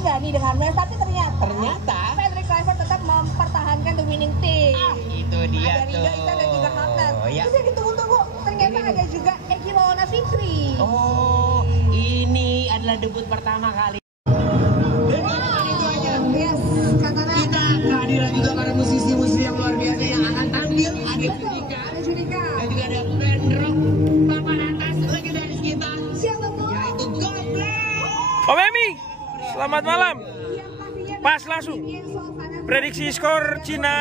nggak nih dengan match, tapi ternyata Patrick Kluivert tetap mempertahankan the winning team. Itu dia ada Rio Ita dan juga Hamdan. Ya. Terus yang ditunggu-tunggu ternyata ada juga Eki Maulana Fikri. Oh, ini adalah debut pertama kali. Yes, katanya Kita kehadiran juga para musisi-musisi yang luar biasa yang akan tampil. Ada Judika, dan juga ada band rock papan atas legendaris kita, siapa tuh? yaitu Goldplay. Om Emi, selamat malam. Pas langsung. Prediksi skor Cina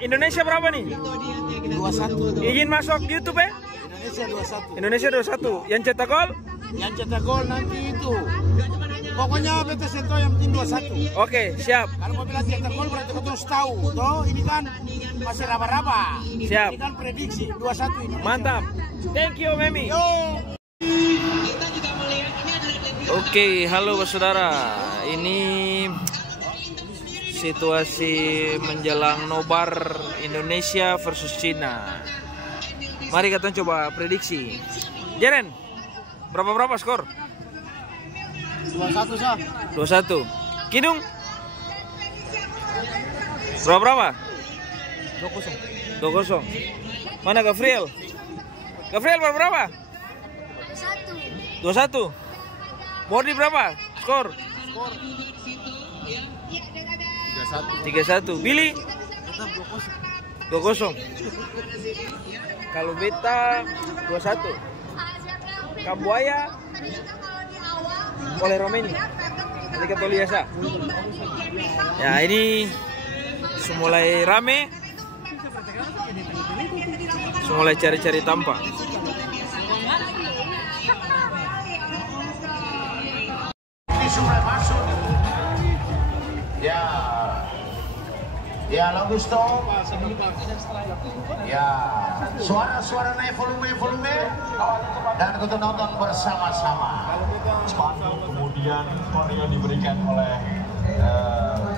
Indonesia berapa nih? 2-1. Izin masuk YouTube ya? Indonesia 2-1. Indonesia 2-1. Yang cetak gol? Yang cetak gol nanti itu. Pokoknya beta sentuh yang penting 2-1. Oke, siap. Kalau mau bilang cetak gol berarti kita terus tahu. Toh ini kan masih raba-raba. Siap. Ini kan prediksi 2-1 ini. Mantap. Thank you Om Emi. Yo. Oke, halo saudara. Ini situasi menjelang nobar Indonesia versus Cina. Mari kita coba prediksi. Jeren, berapa skor? 2-1 sah. 2-1. Kidung? Berapa? 2-0. 2-0. Mana Gabriel? Gabriel berapa? 2-1. Bordi berapa? Skor? 3-1. Billy? 2-0. Kalau beta 2-1. Kambuaya oleh Romeni. Nanti kita lihat ya. Ya ini mulai rame. Mulai cari-cari tampak. Sudah masuk. Ya Augusto. Ya, suara naik volume dan kita nonton bersama-sama. Kemudian skor yang diberikan oleh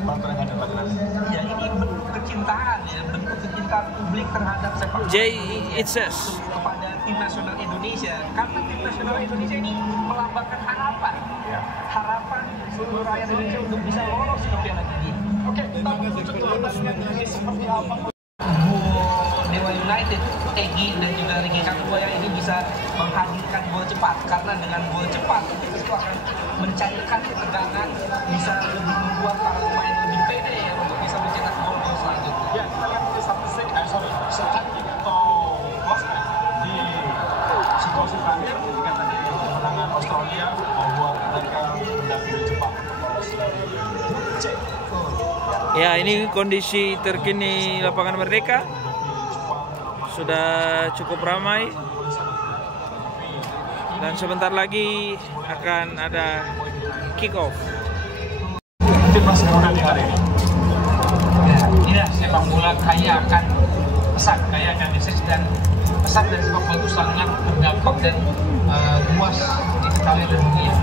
pertandingan laki-laki. Ya, ini bentuk kecintaan ya, bentuk kecintaan publik terhadap sepak bola J. It says. kepada tim nasional Indonesia. Karena tim nasional Indonesia ini melambangkan harapan. Ya. Harapan seluruh rakyat Indonesia untuk bisa lolos ke Piala Dunia. Oke, kita menuju ke pertandingan ini seperti apa? Dewa United, Egy dan juga Ricky Kambuaya ini bisa menghadirkan gol cepat, karena dengan gol cepat itu akan mencairkan ketegangan, bisa lebih membuat para pemain lebih pede ya untuk bisa mencetak gol-gol selanjutnya. Ya, kita lihat di statistik atau wasmed di situasi terakhir ketika tadi kemenangan Australia membuat mereka mendapati cepat lolos dari grup C. Ya ini kondisi terkini lapangan Merdeka. Sudah cukup ramai. Dan sebentar lagi akan ada kick off. Timnas Garuda di hari ini. Ya, sepak bola kaya akan pesan, kaya akan message, dan pesan dari sepak bola itu sangat berdampak dan luas diketahui oleh dunia.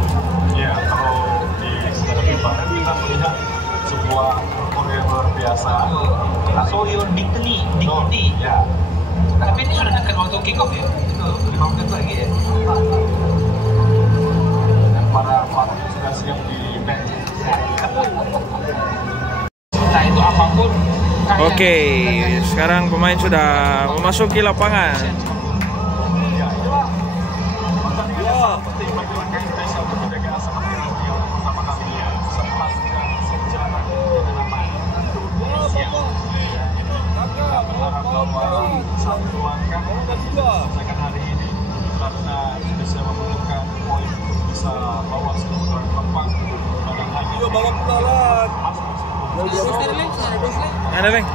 Ya, kalau di negara kita kita melihat sebuah rekor yang luar biasa. Soyon Dignity. Ya. Tapi ini sudah dekat waktu kick off ya? Itu 5 menit lagi ya? Dan para sudah siap di match. Entah itu apapun. Oke, sekarang pemain sudah memasuki lapangan. Ya, itulah pertandingan yang sangat penting bagi langkah Indonesia untuk menjaga seperti Indonesia pertama kalinya setelah sejarah dengan nama Indonesia. Kita berharap bahwa satu langkah selesaikan hari ini karena Indonesia memerlukan poin untuk bisa lolos ke putaran keempat pada hari ini. Bawa pulang. Ada Bang?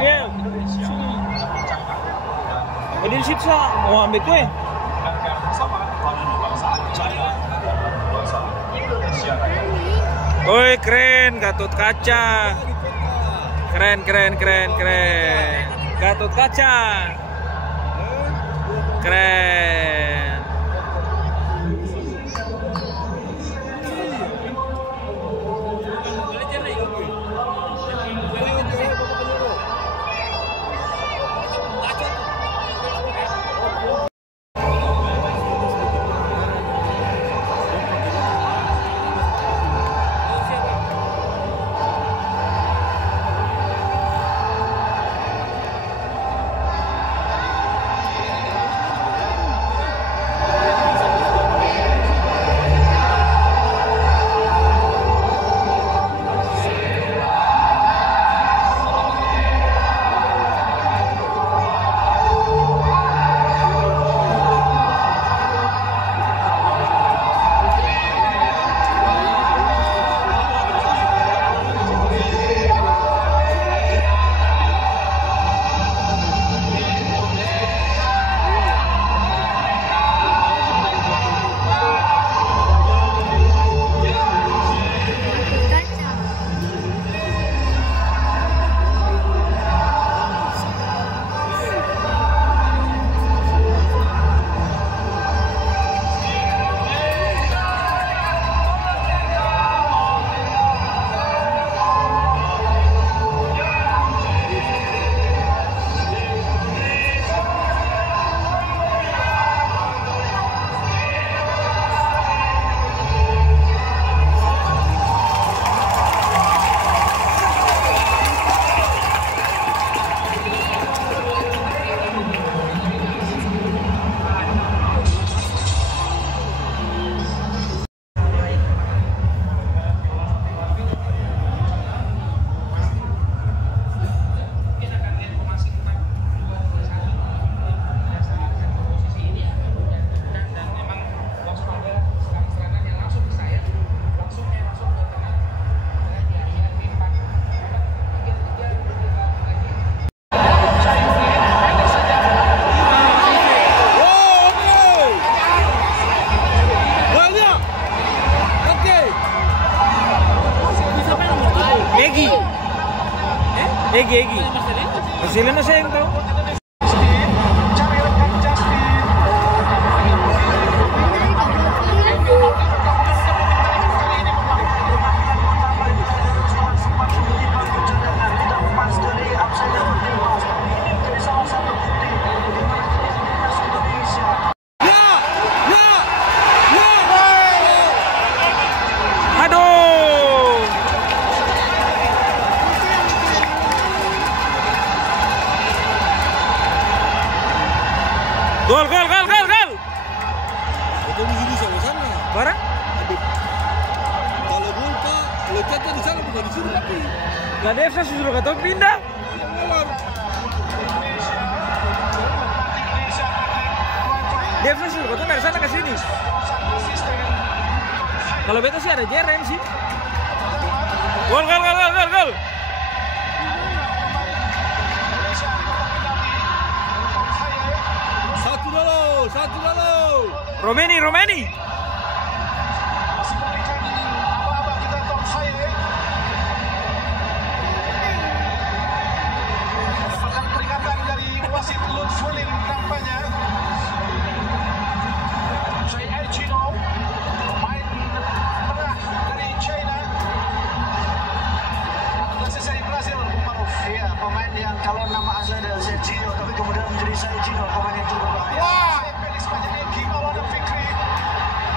Iya. Ini sisa mau ambil kue. Woi keren, Gatot Kaca. Keren. Gatot Kaca. Keren. Gol, gol, gol, gol, gol. Itu di sini sama-sama. Barang? Kalau gol Pak, letaknya di sana bukan di sini tapi. Lah Desa suruh kata pindah. Desa suruh kata dari sana ke sini. Kalau beta sih ada Jeren sih. Gol, gol, gol, gol, gol, gol. Satu dulu. Romeni. Mendapatkan peringatan dari wasit Lutfulin nampaknya. Zai Elchino, pemain merah dari China. Naturalisasi dari Brasil, Maruf. Iya, pemain yang kalau nama asli adalah Sergio, tapi kemudian menjadi Sergio, pemain yang cukup berbahaya. Wah, Felix Pajaneki melawan Fikri.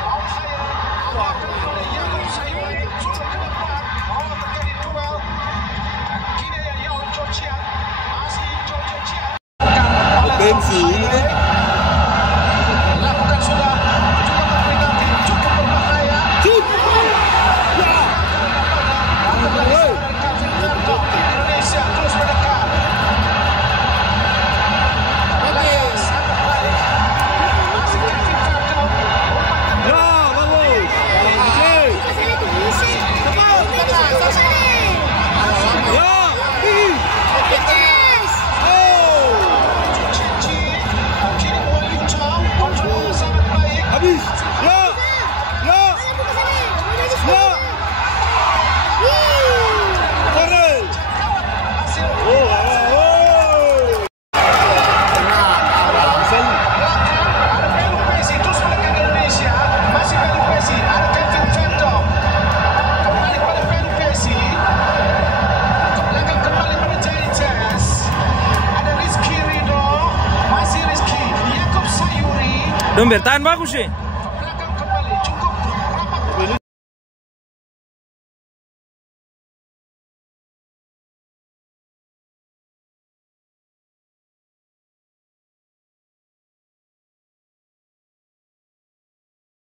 Out saya, awal kembali Yakub Sayuri, sudah ke depan. Awal terjadi duel. Kini ada Yao Georgia, masih Georgia. Lakukan sudah, juga memperingati cukup berbahaya. Indonesia terus mendekat. Dan bertahan bagus sih.